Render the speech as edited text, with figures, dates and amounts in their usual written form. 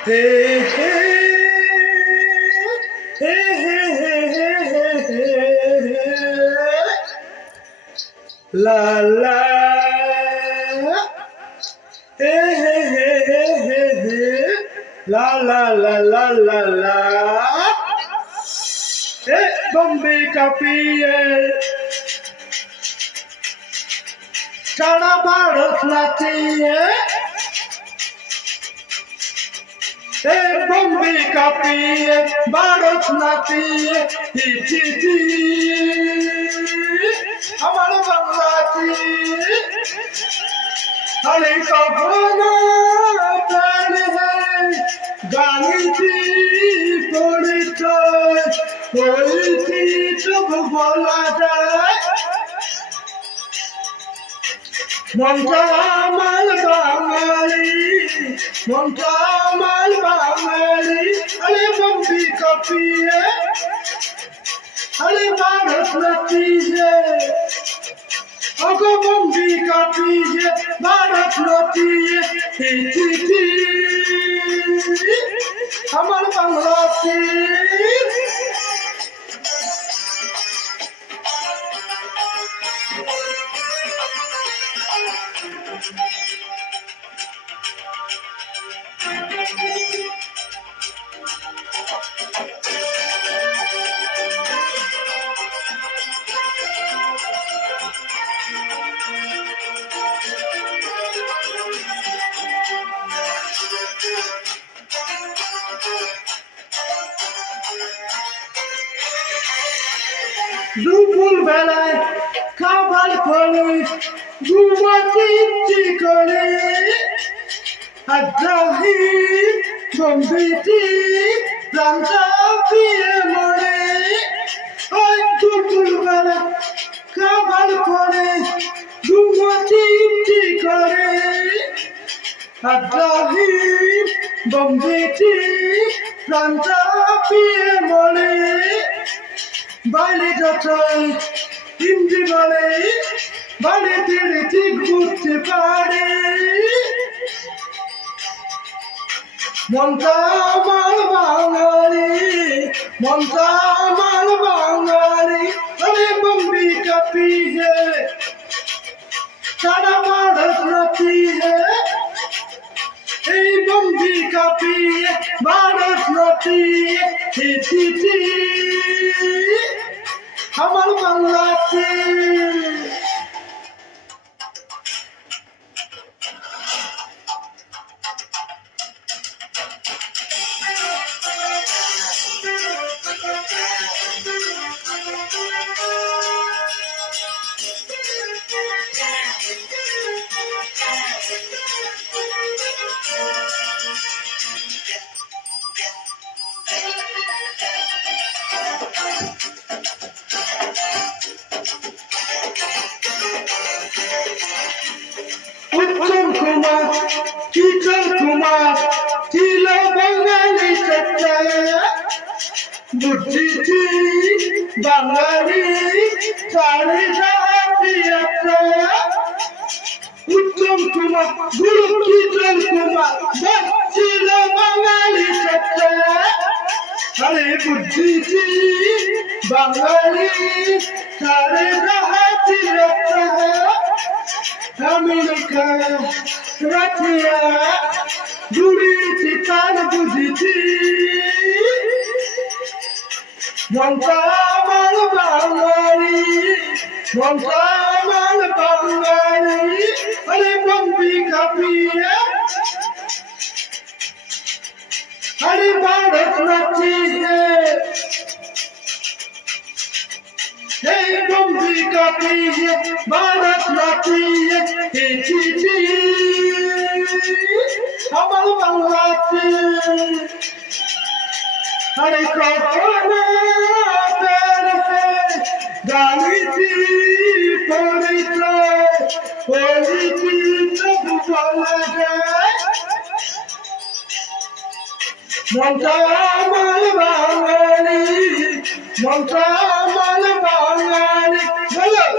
হে হে হে হে হে হে হে লা লা হে হে হে হে হে হে লা লা লা লা লা লা হে বম্বে কাঁপিয়ে সারা ভারত নাচিয়ে হে বম্বে কাঁপিয়ে ভারত নাচিয়ে হিচিছি আমার বাংলাটি আরে কখনো প্রাণ গালিছি পরিচয় হয়েছি তবু বলা যায় মনটা আমার বাঙালি মনটা আমার বাঙালি আরে বম্বে কাঁপিয়ে আরে ভারত নাচিয়ে বম্বে কাঁপিয়ে ভারত নাচিয়ে হিচিছি আমার বাংলাটি দুপুর বেলায় খাবার করে ঘুমাতে ইচ্ছে করে আগ্রাহী বম্বেটি প্রাণটা পিয়ে মরে ওই দুপুর বেলা খাবার করে ঘুমাতে ইচ্ছে করে আগ্রাহী বম্বেটি প্রাণটা পিয়ে মরে বাইরে যতই হিন্দি বলে বাইরে তেড়ে ঠিক বুঝতে পারে মনটা আমার বাঙালি মনটা আমার বাঙালি আরে বম্বে কাঁপিয়ে সারা ভারত নাচিয়ে এই বম্বে কাঁপিয়ে ভারত নাচিয়ে হিচিছি আমার বাংলাটি উত্তম কুমার কিশোর কুমার ছিল বাঙালি সত্তা বুঝেছি বাঙালি সারি যাত্রা উত্তম কুমার গুরু কিশোর কুমার ছিল বাঙালি সত্তা আরে বুঝেছি বাঙালি সারি যাত্রা আমেরিকা রাশিয়া ঘুরেছি তার বুঝেছি মনটা আমার বাঙালি মনটা আমার বাঙালি আরে বম্বে কাঁপিয়ে আরে ভারত নাচিয়ে এই বম্বে কাঁপিয়ে ভারত নাচিয়ে হিচিছি আমার বাংলাটি আরে কখনো গালিছি পরিচয় হয়েছি তবু বলা যায় মনটা আমার বাঙালি মনটা আমার বাঙালি বলো